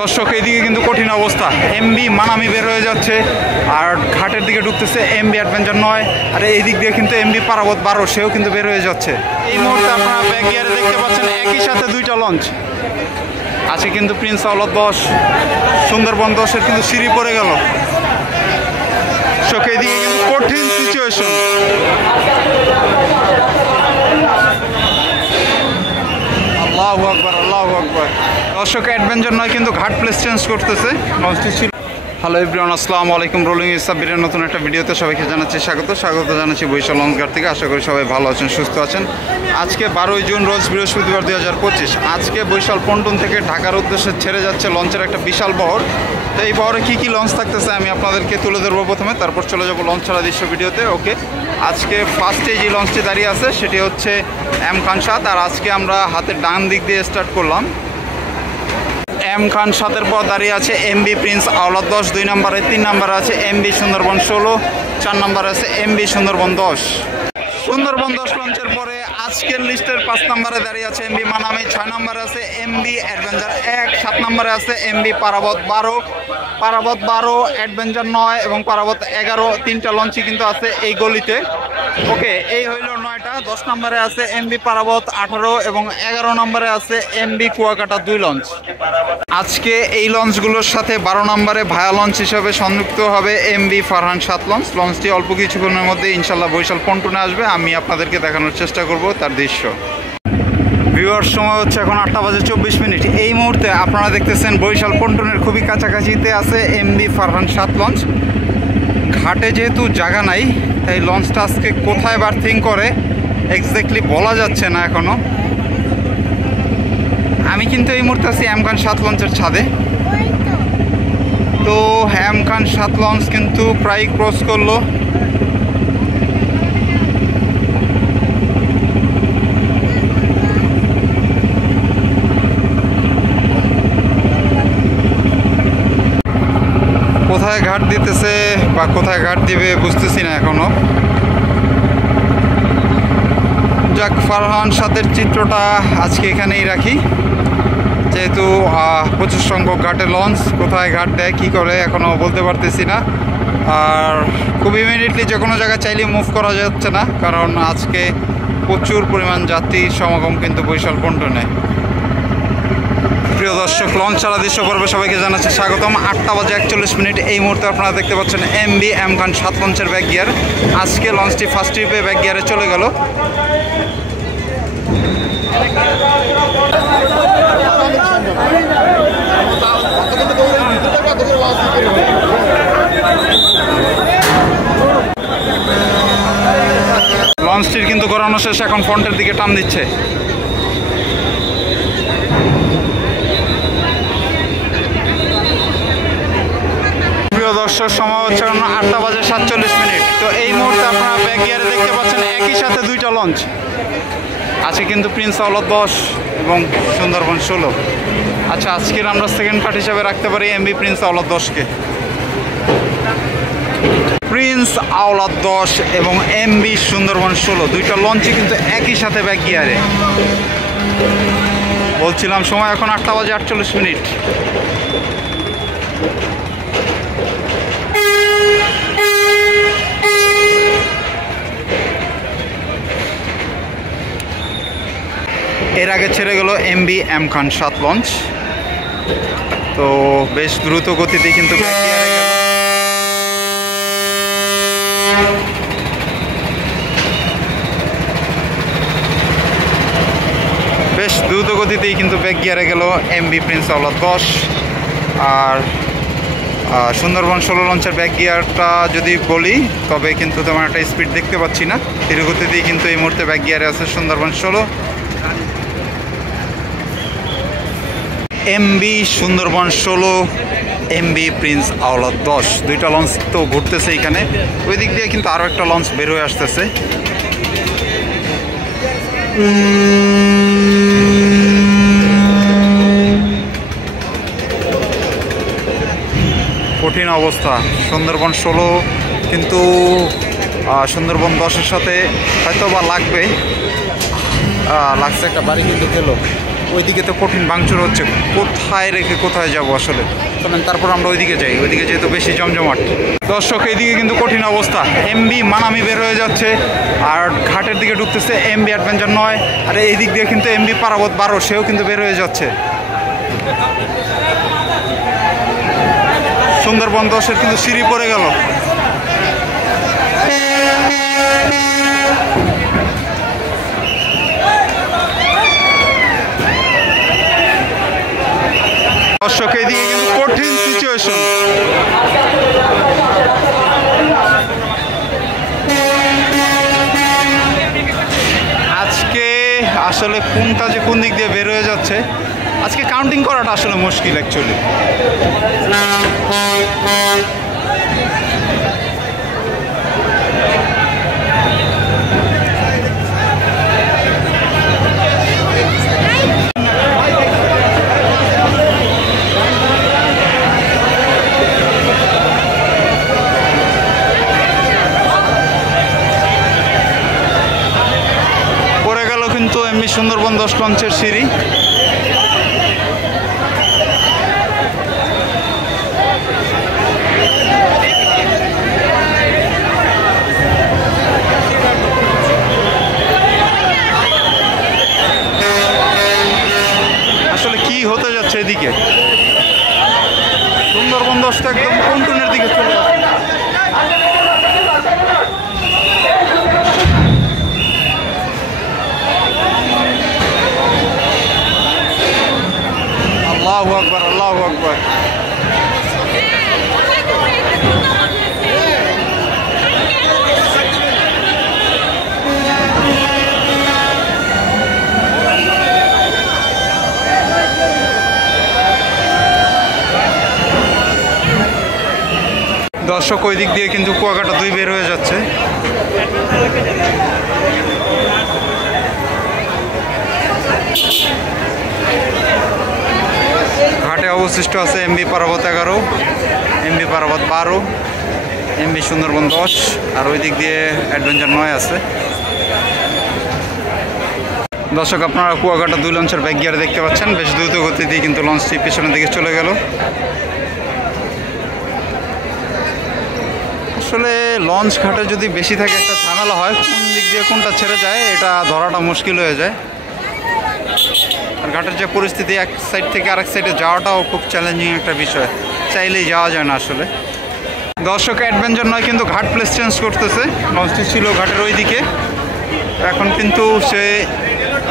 দর্শক এইদিকে কিন্তু কঠিন অবস্থা, এমবি মানামি বের হয়ে যাচ্ছে আর ঘাটের দিকে ঢুকতেছে এমবি অ্যাডভেঞ্চার 9, আর এই দিক দিয়ে কিন্তু এমবি পারাবত 12 সেও কিন্তু বের হয়ে যাচ্ছে। এই মুহূর্তে আপনারা ব্যাক গিয়ারে দেখতে পাচ্ছেন একই সাথে দুইটা লঞ্চ আছে, কিন্তু প্রিন্স আওলাদ 10, সুন্দরবন 10-এর কিন্তু সিঁড়ি পড়ে গেল। দর্শক এইদিকে কিন্তু কঠিন সিচুয়েশন। আল্লাহু আকবার, আল্লাহু আকবার। দর্শক অ্যাডভেঞ্চার 9 কিন্তু ঘাট প্লেস চেঞ্জ করতেছে, লঞ্চটি ছিল। হ্যালো এভরিওয়ান, আসসালামু আলাইকুম। রোলিং সাব্বিরের নতুন একটা ভিডিওতে সবাইকে জানাচ্ছি স্বাগত জানাচ্ছি বরিশাল লঞ্চঘাট থেকে। আশা করি সবাই ভালো আছেন, সুস্থ আছেন। আজকে 12ই জুন, রোজ বৃহস্পতিবার 2025। আজকে বরিশাল পন্টন থেকে ঢাকার উদ্দেশ্যে ছেড়ে যাচ্ছে লঞ্চের একটা বিশাল বহর। তো এই বহরে কী কী লঞ্চ থাকতেছে আমি আপনাদেরকে তুলে ধরবো প্রথমে, তারপর চলে যাবো লঞ্চ ছাড়া দৃশ্য ভিডিওতে। ওকে, আজকে ফার্স্টে যে লঞ্চটি দাঁড়িয়ে আছে সেটি হচ্ছে এম খান 7, আর আজকে আমরা হাতের ডান দিক দিয়ে স্টার্ট করলাম। এম খান 7-এর পর দাঁড়িয়ে আছে এমবি প্রিন্স আওলাদ 10 2 নম্বরে, 3 নম্বরে আছে এমবি সুন্দরবন 16, 4 নম্বরে আছে এমবি সুন্দরবন 10। সুন্দরবন 10 লঞ্চের পরে আজকের লিস্টের 5 নম্বরে দাঁড়িয়ে আছে এমবি মানামি, 6 নম্বরে আছে এমবি অ্যাডভেঞ্চার 1, 7 নম্বরে আছে এমবি পারাবত 12, অ্যাডভেঞ্চার 9 এবং পারাবত 11। 3টা লঞ্চই কিন্তু আছে এই গলিতে। ওকে, এই হইল 9টা। 10 নম্বরে আছে এমবি পারাবত 18 এবং 11 নম্বরে আছে এমবি কুয়াকাটা 2 লঞ্চ। আজকে এই লঞ্চগুলোর সাথে 12 নম্বরে ভায়া লঞ্চ হিসাবে সংযুক্ত হবে এমবি ফারহান 7 লঞ্চ। লঞ্চটি অল্প কিছুক্ষণের মধ্যে ইনশাল্লাহ বরিশাল পন্টনে আসবে, আমি আপনাদেরকে দেখানোর চেষ্টা করব তার দৃশ্য। ভিউয়ার সময় হচ্ছে এখন 8:24। এই মুহূর্তে আপনারা দেখতেছেন বরিশাল পন্টনের খুবই কাছাকাছিতে আছে এমবি ফারহান 7 লঞ্চ। ঘাটে যেহেতু জায়গা নাই, তাই লঞ্চটা আজকে কোথায় বার্থিং করে এক্স্যাক্টলি বলা যাচ্ছে না এখনো। আমি কিন্তু এই মুহূর্তে আছি এম খান 7 লঞ্চের ছাদে। তো এম খান 7 লঞ্চ কিন্তু প্রায় ক্রস করলো। কোথায় ঘাট দিতেছে বা কোথায় ঘাট দিবে বুঝতেছি না এখনো। যাক, ফারহান 7-এর চিত্রটা আজকে এখানেই রাখি, যেহেতু প্রচুর সংখ্যক ঘাটে লঞ্চ। কোথায় ঘাট দেয় কী করে এখনও বলতে পারতেছি না। আর খুব ইমিডিয়েটলি যে কোনো জায়গায় চাইলে মুভ করা যাচ্ছে না, কারণ আজকে প্রচুর পরিমাণ যাত্রীর সমাগম কিন্তু বরিশাল পন্টনে। প্রিয় দর্শক, লঞ্চ ছাড়া দৃশ্য পর্বে সবাইকে জানাচ্ছি স্বাগতম। 8:41। এই মুহূর্তে আপনারা দেখতে পাচ্ছেন এমবি এম খান 7 লঞ্চের ব্যাক গিয়ার। আজকে লঞ্চটি ফার্স্ট ট্রিপে ব্যাক গিয়ারে চলে গেল। লঞ্চটির কিন্তু গড়ানো শেষ, এখন ফ্রন্টের দিকে টান দিচ্ছে। দর্শক সময় হচ্ছে 8:47। তো এই মুহূর্তে আপনারা ব্যাক গিয়ারে দেখতে পাচ্ছেন একই সাথে দুইটা লঞ্চ আছে, কিন্তু প্রিন্স আওলাদ 10 এবং সুন্দরবন 16। আচ্ছা, আজকের আমরা সেকেন্ড পার্ট হিসাবে রাখতে পারি এমবি প্রিন্স আওলাদ 10কে। প্রিন্স আওলাদ 10 এবং এমবি সুন্দরবন 16 দুইটা লঞ্চই কিন্তু একই সাথে ব্যাক গিয়ারে। বলছিলাম সময় এখন 8:48। এর আগে ছেড়ে গেল এমবি এম খান 7 লঞ্চ। তো বেশ দ্রুত গতিতে কিন্তু ব্যাক গিয়ারে গেল এমবি প্রিন্স আওলাদ 10। আর সুন্দরবন 16 লঞ্চের ব্যাক গিয়ারটা যদি বলি তবে কিন্তু তেমন একটা স্পিড দেখতে পাচ্ছি না। ধীরগতিতেই কিন্তু এই মুহূর্তে ব্যাক গিয়ারে আছে Sundarban 16। MV Sundarban 16, MV prince Aolad 10 দুইটা লঞ্চ তো ঘুরতেছে এখানে। ওই দিক দিয়ে কিন্তু আরও একটা লঞ্চ বের হয়ে আসতেছে। কঠিন অবস্থা। সুন্দরবন 16 কিন্তু সুন্দরবন 10-এর সাথে হয়তো বা লাগছে, একটা বাড়ি কিন্তু খেলো। ওইদিকে তো কঠিন ভাঙচুর হচ্ছে, কোথায় রেখে কোথায় যাব আসলে। চলেন তারপর আমরা ওইদিকে যাই, ওইদিকে যেহেতু বেশি জমজমাট। দর্শক এইদিকে কিন্তু কঠিন অবস্থা, এমবি মানামি বের হয়ে যাচ্ছে আর ঘাটের দিকে ঢুকতেছে এমবি অ্যাডভেঞ্চার 9, আর এই দিক দিয়ে কিন্তু এমবি পারাবত 12 সেও কিন্তু বের হয়ে যাচ্ছে। সুন্দরবন 10-এর কিন্তু সিঁড়ি পড়ে গেল। দর্শক এইদিকে কিন্তু কঠিন সিচুয়েশন। আজকে আসলে কোনটা যে কোন দিক দিয়ে বের হয়ে যাচ্ছে আজকে কাউন্টিং করাটা আসলে মুশকিল অ্যাকচুয়ালি। কিন্তু এমনি সুন্দরবন 10 লঞ্চের সিঁড়ি। আসলে কি হতে যাচ্ছে এদিকে, সুন্দরবন 10টা একদম পন্টুনের দিকে চলে যাচ্ছে। আল্লাহু আকবার, আল্লাহু আকবার। দর্শক ওই দিক দিয়ে কিন্তু কুয়াকাটা 2 বের হয়ে যাচ্ছে। ঘাটে অবশিষ্ট আছে MB Parabat 11, MB Parabat 12, MB Sundarban 10, আর ওই দিক দিয়ে অ্যাডভেঞ্চার 9 আছে। দর্শক আপনারা কুয়াকাটা 2 লঞ্চের ব্যাক গিয়ারে দেখতে পাচ্ছেন, বেশ দ্রুত গতি দিয়ে কিন্তু লঞ্চটি পেছনের দিকে চলে গেল। আসলে লঞ্চ ঘাটে যদি বেশি থাকে একটা ঝামেলা হয়, কোন দিক দিয়ে কোনটা ছেড়ে যায় এটা ধরাটা মুশকিল হয়ে যায়। আর ঘাটের যে পরিস্থিতি, এক সাইড থেকে আরেক সাইডে যাওয়াটাও খুব চ্যালেঞ্জিং একটা বিষয়, চাইলেই যাওয়া যায় না আসলে। দর্শক অ্যাডভেঞ্চার 9 কিন্তু ঘাট প্লেস চেঞ্জ করতেছে। লঞ্চটি ছিল ঘাটের ওই দিকে, এখন কিন্তু সে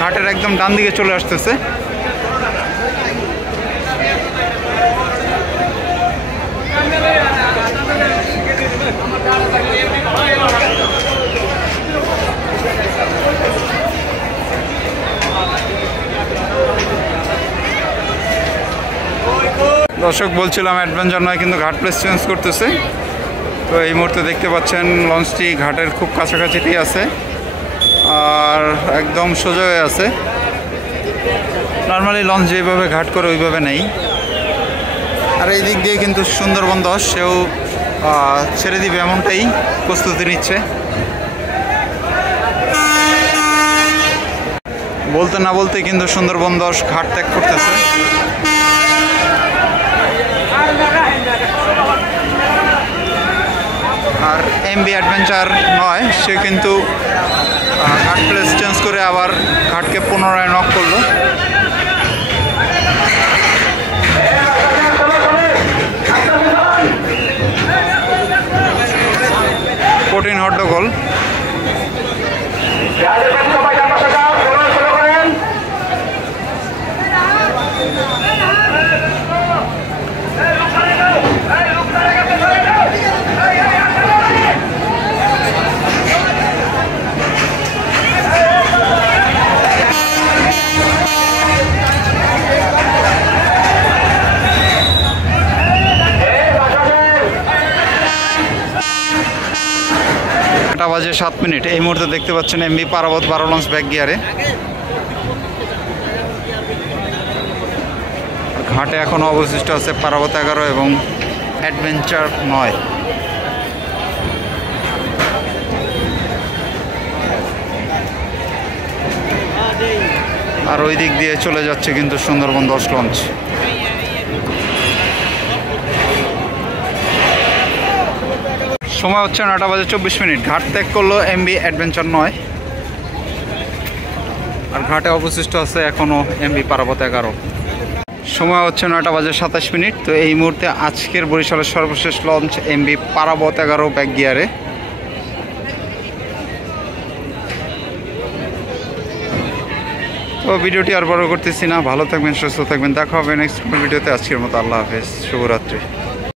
ঘাটের একদম ডান দিকে চলে আসতেছে। দর্শক বলছিলাম অ্যাডভেঞ্চার 9 কিন্তু ঘাট প্লেস চেঞ্জ করতেছে। তো এই মুহূর্তে দেখতে পাচ্ছেন লঞ্চটি ঘাটের খুব কাছাকাছিতেই আছে আর একদম সোজা হয়ে আছে। নর্মালি লঞ্চ যেভাবে ঘাট করে ওইভাবে নেই। আর এই দিক দিয়ে কিন্তু সুন্দরবন 10 সেও ছেড়ে দিবে এমনটাই প্রস্তুতি নিচ্ছে। বলতে না বলতে কিন্তু সুন্দরবন 10 ঘাট ত্যাগ করতেছে। আর এমবি অ্যাডভেঞ্চার 9 সে কিন্তু ঘাট প্লেস চেঞ্জ করে আবার ঘাটকে পুনরায় নক করলো। কঠিন হট্টগোল। বাজে 7 মিনিট। এই মুহূর্তে দেখতে পাচ্ছেন এমবি পারাবত 12 লঞ্চ ব্যাক গিয়ারে। ঘাটে এখন অবশিষ্ট আছে পারাবত 11 এবং অ্যাডভেঞ্চার 9। আর ওই দিক দিয়ে চলে যাচ্ছে কিন্তু সুন্দরবন 10 লঞ্চ। সময় হচ্ছে 9:24। ঘাট ত্যাগ করলো এমবি অ্যাডভেঞ্চার 9। আর ঘাটে অবশিষ্ট আছে এখনও এমবি পারাবত 11। সময় হচ্ছে 9:27। তো এই মুহূর্তে আজকের বরিশালের সর্বশেষ লঞ্চ এমবি পারাবত 11 ব্যাক গিয়ারে। তো ভিডিওটি আর বড় করতেছি না, ভালো থাকবেন, সুস্থ থাকবেন, দেখা হবে নেক্সট ভিডিওতে। আজকের মতো আল্লাহ হাফেজ, শুভরাত্রি।